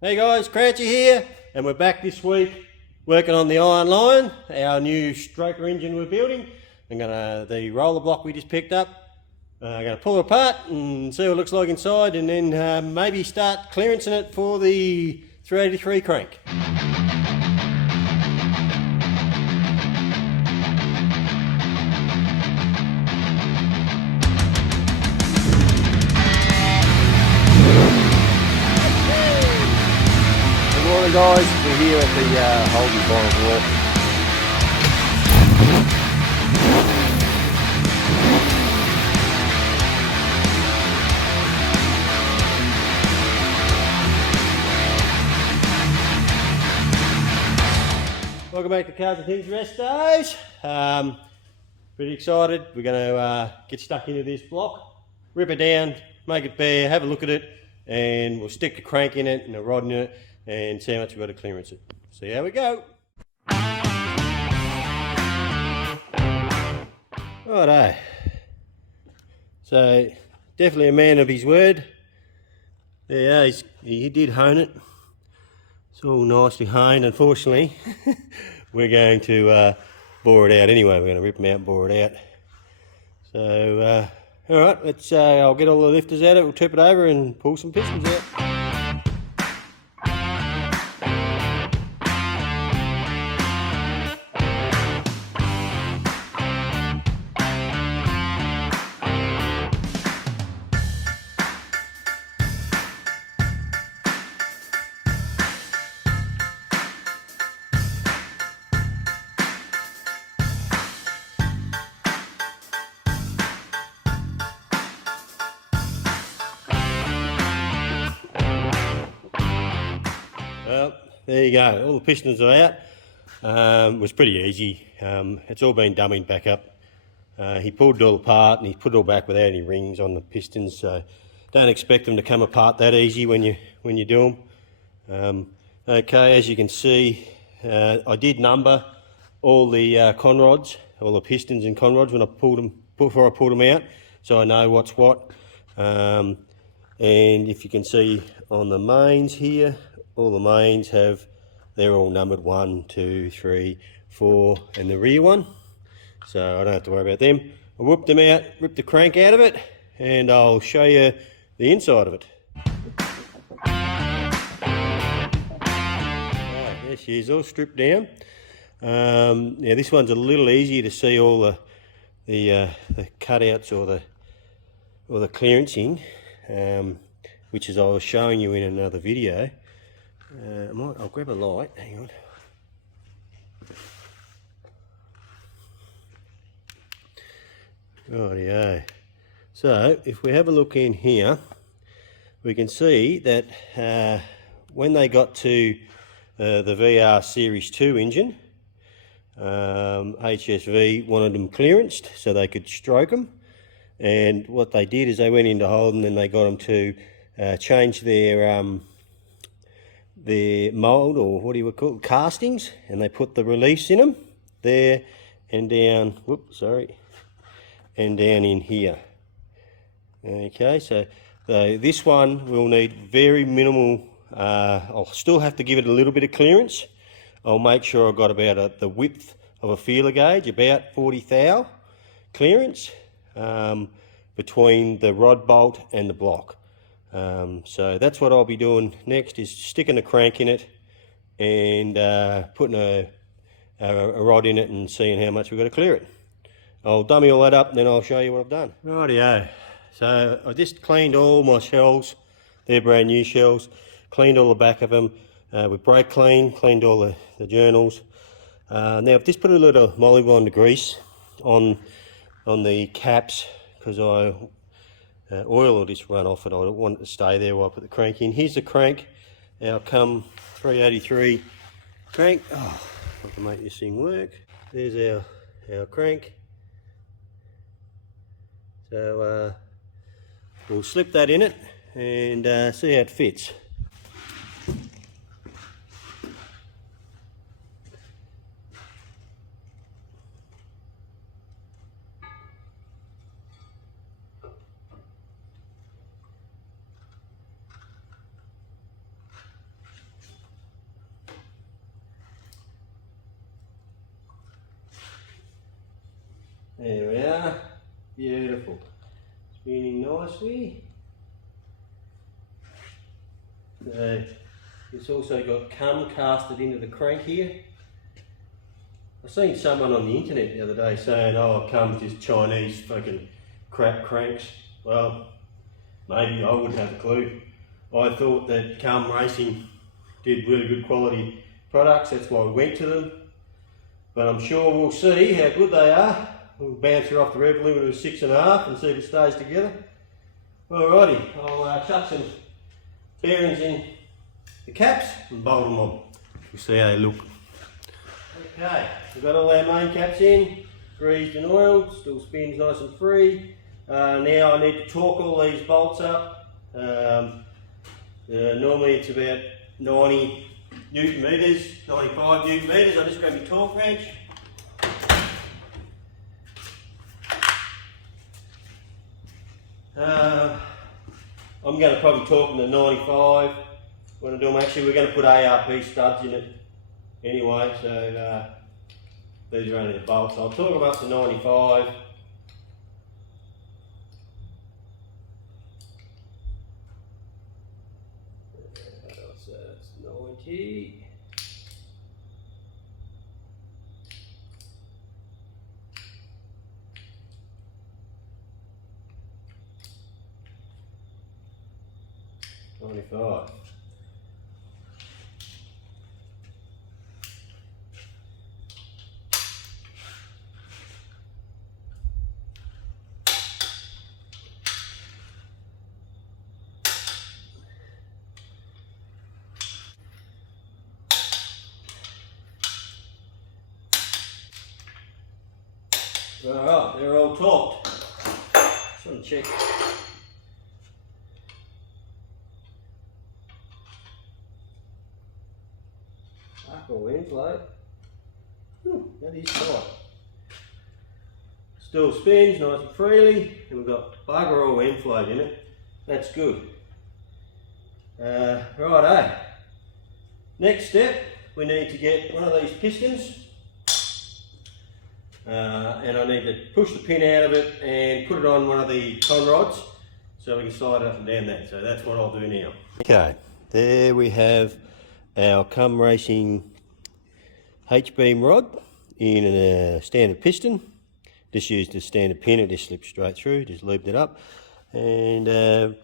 Hey guys, Crouchy here, and we're back this week working on the Iron Lion, our new stroker engine we're building. The roller block we just picked up, I'm going to pull it apart and see what it looks like inside, and then maybe start clearancing it for the 383 crank. Good morning guys, we're here at the Holden V8. Welcome back to Cars and Things Restos. Pretty excited. We're going to get stuck into this block, rip it down, make it bare, have a look at it, and we'll stick the crank in it and a rod in it and see how much we've got to clearance it. See how we go. Righto. So definitely a man of his word. Yeah, he did hone it. It's all nicely honed. Unfortunately, we're going to bore it out anyway. We're going to rip them out and bore it out. So, all right, let's. I'll get all the lifters out of it. We'll tip it over and pull some pistons out. Well, there you go, all the pistons are out. It was pretty easy. It's all been dummied back up. He pulled it all apart and he put it all back without any rings on the pistons, so don't expect them to come apart that easy when you do them. Okay, as you can see, I did number all the con rods, all the pistons and con rods when I pulled them, before I pulled them out, so I know what's what. And if you can see on the mains here, all the mains they're all numbered 1, 2, 3, 4, and the rear one. So I don't have to worry about them. I whooped them out, ripped the crank out of it, and I'll show you the inside of it. Right, there she is, all stripped down. Yeah, this one's a little easier to see all the cutouts or the clearancing, which is I was showing you in another video. I'll grab a light, hang on. Rightio. So if we have a look in here, we can see that when they got to the VR Series 2 engine, HSV wanted them clearanced so they could stroke them, and what they did is they went into Holden and they got them to change their mould, or what do you call it, castings, and they put the release in them there and down, and down in here. Okay, so this one will need very minimal, I'll still have to give it a little bit of clearance. I'll make sure I've got about the width of a feeler gauge, about 40 thou clearance between the rod bolt and the block. So that's what I'll be doing next, is sticking a crank in it and putting a rod in it and seeing how much we've got to clear it. I'll dummy all that up and then I'll show you what I've done. Rightio, so I just cleaned all my shells. They're brand new shells. Cleaned all the back of them with brake clean, cleaned all the journals. Now I've just put a little Molybond grease on the caps because oil will just run off it. I don't want it to stay there while I put the crank in. Here's the crank, our CUM 383 crank. Oh, I can make this thing work. There's our crank. So we'll slip that in it and see how it fits. There we are. Beautiful. Spinning nicely. So it's also got cum casted into the crank here. I seen someone on the internet the other day saying, oh, cum's just Chinese fucking crap cranks. Well, maybe I wouldn't have a clue. I thought that cum racing did really good quality products, that's why we went to them. But I'm sure we'll see how good they are. We'll bounce her off the rev limiter to 6.5 and see if it stays together. Alrighty, I'll chuck some bearings in the caps and bolt them on. We'll see how they look. Okay, we've got all our main caps in, greased and oiled, still spins nice and free. Now I need to torque all these bolts up. Normally it's about 90 Newton meters, 95 Newton meters. I just grab my torque wrench. I'm going to probably torque them to 95 when I do them. Actually, we're going to put ARP studs in it anyway, so these are only the bolts. I'll torque them up to 95. So that's 90. $95. Alright, they're all torqued. Just want to check. Or inflow. That is tight. Still spins nice and freely, and we've got bugger all inflow in it. That's good. Righto. Next step, we need to get one of these pistons, and I need to push the pin out of it and put it on one of the con rods so we can slide up and down that. So that's what I'll do now. Okay, there we have our cum racing H-beam rod in a standard piston. Just used a standard pin, it just slips straight through, just lubed it up. And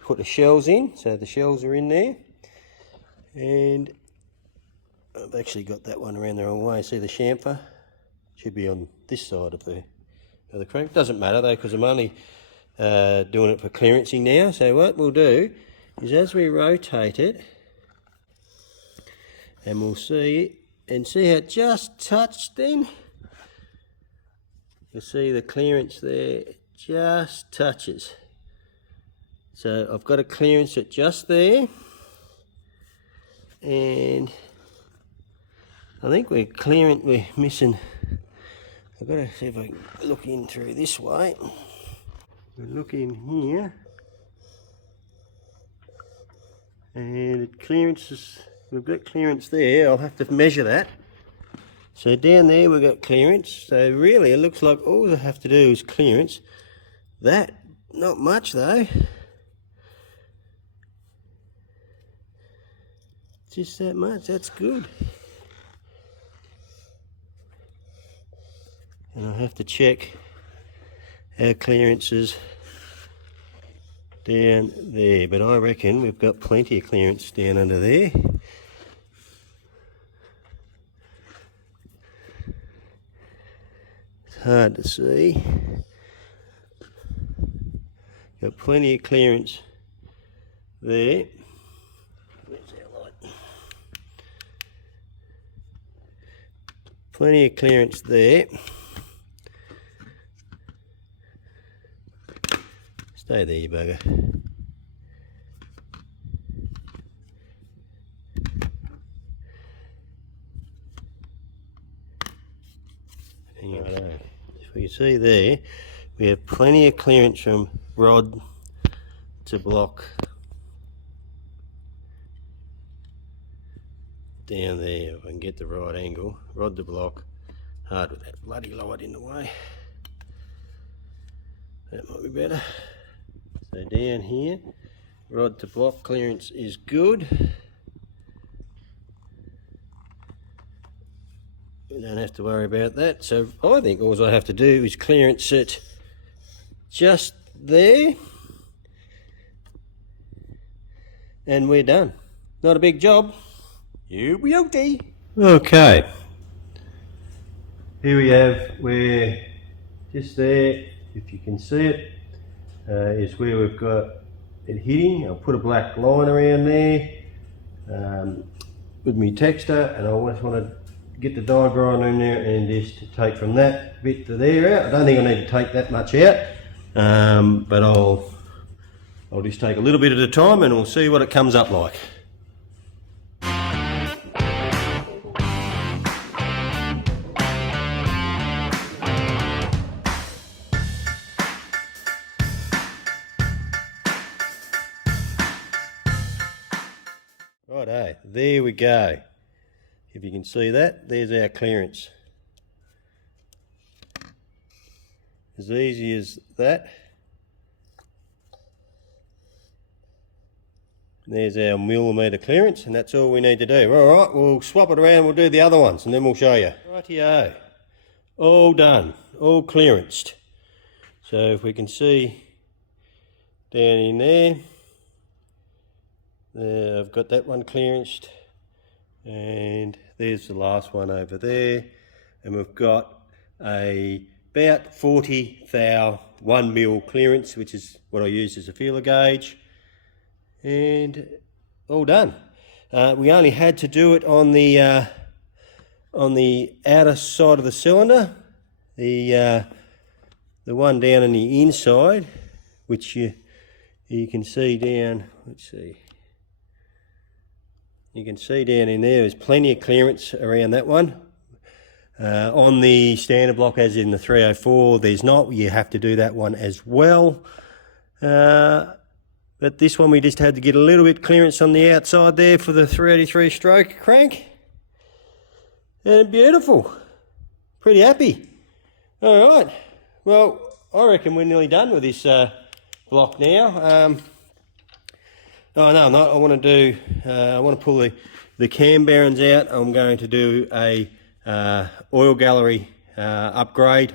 put the shells in, so the shells are in there. And I've actually got that one around the wrong way. See the chamfer? Should be on this side of the crank. Doesn't matter though, because I'm only doing it for clearancing now. So what we'll do is as we rotate it, and we'll see how it just touched then. You'll see the clearance there, it just touches. So I've got to clearance it just there. And I think we're missing, I've got to see if I can look in through this way. We look in here. And it clearances. We've got clearance there, I'll have to measure that. So down there we've got clearance, so really it looks like all I have to do is clearance. That, not much though. Just that much, that's good. And I have to check our clearances down there, but I reckon we've got plenty of clearance down under there. Hard to see. Got plenty of clearance there. Where's our light? Plenty of clearance there. Stay there, you bugger. Righto. If you see there, we have plenty of clearance from rod to block down there. If I can get the right angle, rod to block. Hard with that bloody light in the way. That might be better. So down here, rod to block clearance is good. We don't have to worry about that. So I think all I have to do is clearance it just there, and we're done. Not a big job. You beauty. Okay. Here we have, we're just there, if you can see it, is where we've got it hitting. I'll put a black line around there with my texter, and I just want to get the die grinder in there and just take from that bit to there out. I don't think I need to take that much out, but I'll just take a little bit at a time and we'll see what it comes up like. Righto, there we go. If you can see that, there's our clearance. As easy as that. There's our millimetre clearance, and that's all we need to do. Alright, we'll swap it around, we'll do the other ones, and then we'll show you. Rightio, all done, all clearanced. So if we can see down in there, I've got that one clearanced, and there's the last one over there, and we've got about 40 thou 1mm clearance, which is what I use as a feeler gauge, and all done. We only had to do it on the outer side of the cylinder, the one down on the inside, which you can see down. Let's see. You can see down in there's plenty of clearance around that one. On the standard block, as in the 304, there's not. You have to do that one as well. But this one we just had to get a little bit clearance on the outside there for the 383 stroke crank. And beautiful. Pretty happy. All right. Well, I reckon we're nearly done with this block now. Oh no, I'm not. I want to pull the cam bearings out. I'm going to do a oil gallery upgrade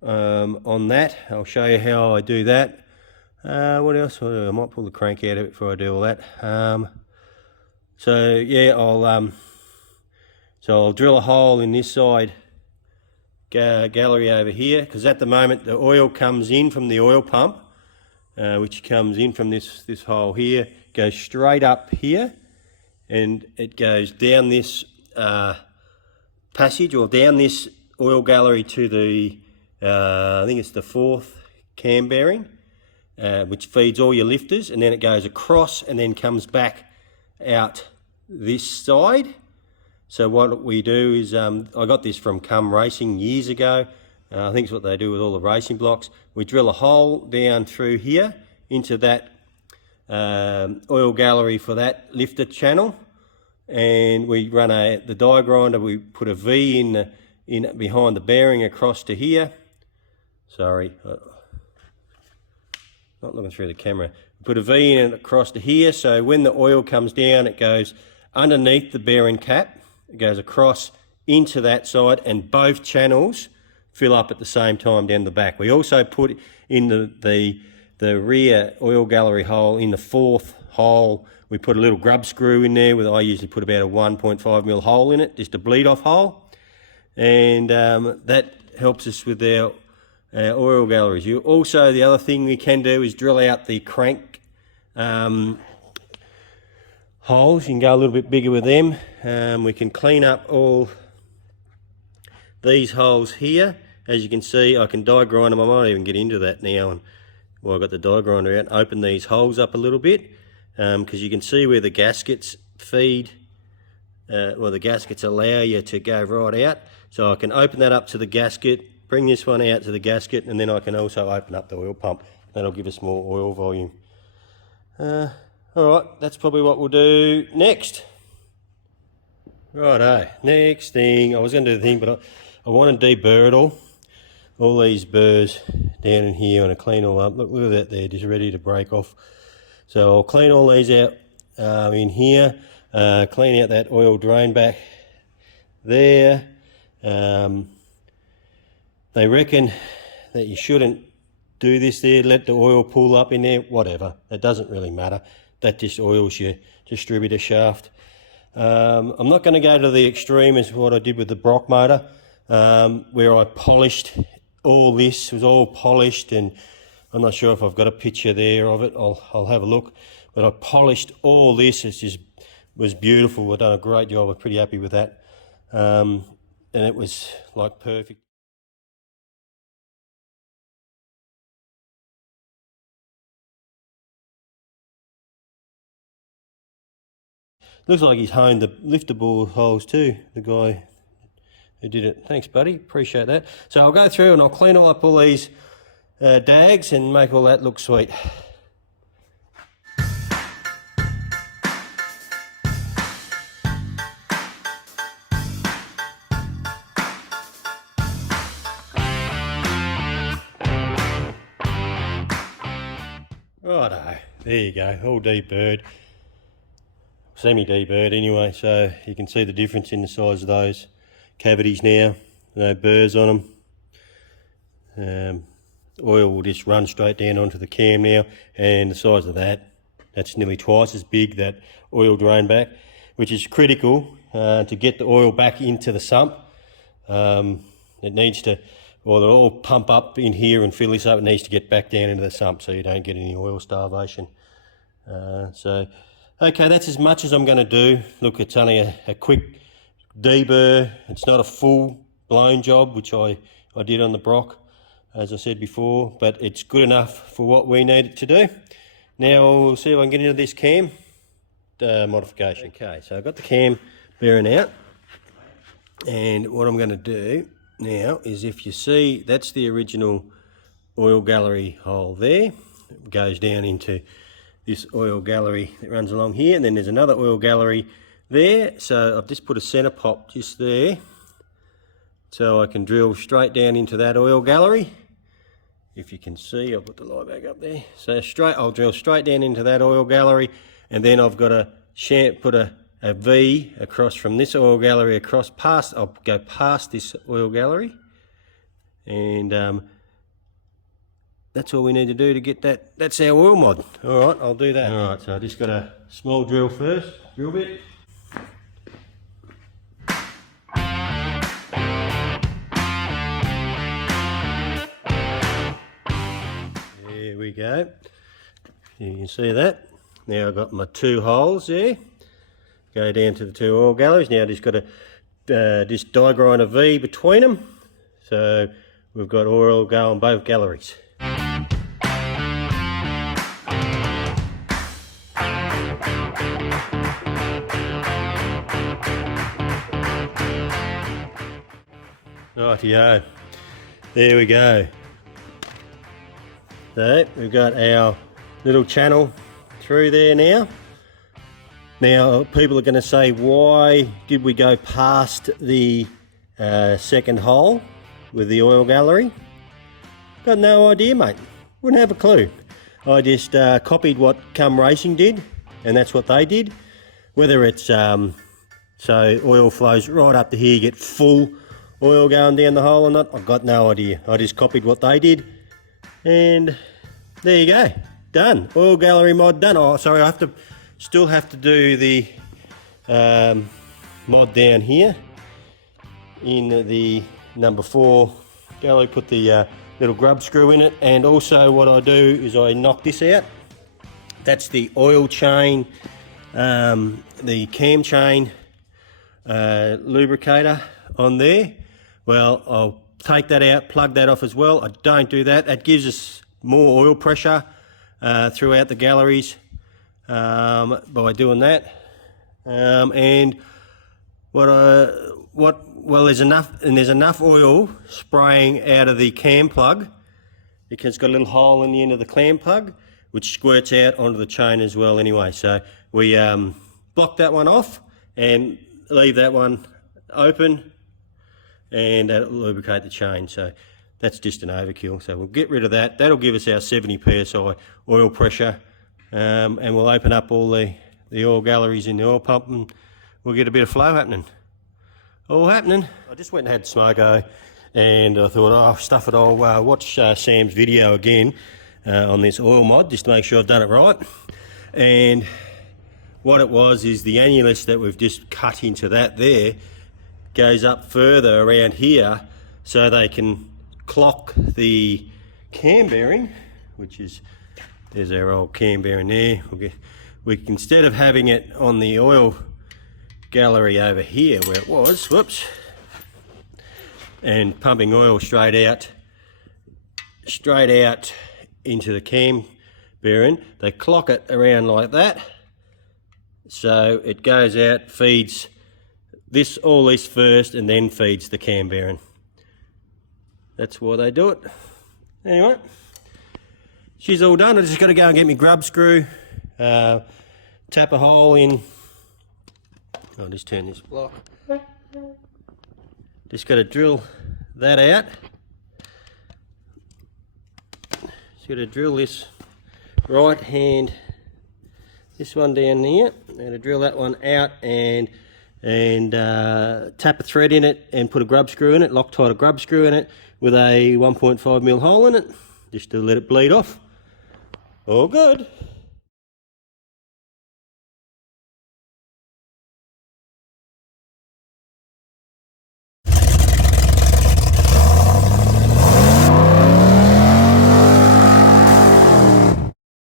on that. I'll show you how I do that. What else? I might pull the crank out of it before I do all that. So yeah, I'll drill a hole in this side gallery over here, because at the moment the oil comes in from the oil pump, which comes in from this hole here, goes straight up here, and it goes down this passage, or down this oil gallery to the I think it's the 4th cam bearing, which feeds all your lifters, and then it goes across and then comes back out this side. So what we do is, I got this from Cum Racing years ago. I think it's what they do with all the racing blocks. We drill a hole down through here into that oil gallery for that lifter channel, and we run the die grinder. We put a V in behind the bearing across to here. Sorry, not looking through the camera. Put a V in it across to here, so when the oil comes down, it goes underneath the bearing cap. It goes across into that side, and both channels fill up at the same time down the back. We also put in the rear oil gallery hole, in the 4th hole, we put a little grub screw in there. I usually put about a 1.5mm hole in it, just a bleed off hole, and that helps us with our oil galleries. Also, the other thing we can do is drill out the crank holes. You can go a little bit bigger with them. We can clean up all these holes here. As you can see, I can die grind them. I might even get into that now, and I've got the die grinder out, and open these holes up a little bit, because you can see where the gaskets feed, the gaskets allow you to go right out. So I can open that up to the gasket, bring this one out to the gasket, and then I can also open up the oil pump. That'll give us more oil volume. Alright, that's probably what we'll do next. Righto, next thing, I was going to do the thing, but I want to deburr it all. all these burrs down in here. I'm going to clean all up. Look at that there, just ready to break off. So I'll clean all these out in here, clean out that oil drain back there. They reckon that you shouldn't do this there, let the oil pool up in there, whatever. It doesn't really matter. That just oils your distributor shaft. I'm not going to go to the extreme as what I did with the Brock motor, where I polished all this. It was all polished, and I'm not sure if I've got a picture there of it. I'll have a look. But I polished all this. It just was beautiful. I've done a great job. I'm pretty happy with that. And it was like perfect. Looks like he's honed the lifter bore holes too, the guy who did it. Thanks, buddy. Appreciate that. So I'll go through and I'll clean up all these dags and make all that look sweet. Righto, there you go, all deburred. Semi-deburred anyway, so you can see the difference in the size of those cavities now. No burrs on them. Oil will just run straight down onto the cam now, and the size of that's nearly twice as big, that oil drain back, which is critical to get the oil back into the sump. It needs to, well, it'll all pump up in here and fill this up. It needs to get back down into the sump so you don't get any oil starvation. Okay, that's as much as I'm going to do. Look, it's only a quick deburr. It's not a full blown job, which I did on the Brock, as I said before, but it's good enough for what we need it to do. Now we'll see if I can get into this cam modification. Okay, so I've got the cam bearing out, and what I'm going to do now is, if you see, that's the original oil gallery hole there. It goes down into this oil gallery that runs along here, and then there's another oil gallery there. So I've just put a center pop just there, so I can drill straight down into that oil gallery. If you can see, I'll put the light back up there. So I'll drill straight down into that oil gallery, and then I've got to put a V across from this oil gallery across past. I'll go past this oil gallery, and that's all we need to do to get that. That's our oil mod. All right, I'll do that. All right, so I just got a small drill first, drill bit. There we go. You can see that. Now I've got my two holes there. Go down to the two oil galleries. Now I've just got to just die grind a V between them. So we've got oil going both galleries. Rightio, there we go. So we've got our little channel through there now. Now people are going to say, why did we go past the second hole with the oil gallery? Got no idea, mate. Wouldn't have a clue. I just copied what Come Racing did, and that's what they did. Whether it's so oil flows right up to here, you get full oil going down the hole or not, I've got no idea. I just copied what they did, and there you go, done. Oil gallery mod done. Oh, sorry, I still have to do the mod down here in the number 4 gallery. Put the little grub screw in it, and also what I do is I knock this out. That's the oil chain, the cam chain lubricator on there. Well, I'll take that out, plug that off as well. I don't do that. That gives us more oil pressure throughout the galleries by doing that. And well, there's enough oil spraying out of the cam plug, because it's got a little hole in the end of the clam plug, which squirts out onto the chain as well anyway. So we block that one off and leave that one open, and that'll lubricate the chain. So that's just an overkill. So we'll get rid of that. That'll give us our 70 psi oil pressure, and we'll open up all the oil galleries in the oil pump, and we'll get a bit of flow happening. All happening. I just went and had smoko, and I thought, oh, stuff it, I'll watch Sam's video again on this oil mod, just to make sure I've done it right. And what it was is the annulus that we've just cut into that there goes up further around here, so they can clock the cam bearing, which is, there's our old cam bearing there. We can, instead of having it on the oil gallery over here where it was, whoops, and pumping oil straight out into the cam bearing, they clock it around like that, so it goes out, feeds all this first, and then feeds the cam bearing. That's why they do it. Anyway, she's all done. I just got to go and get my grub screw, tap a hole in. I'll just turn this block. Just got to drill that out. Just got to drill this right hand, this one down there. I'm going to drill that one out and tap a thread in it and put a grub screw in it, Loctite a grub screw in it with a 1.5mm hole in it, just to let it bleed off. All good.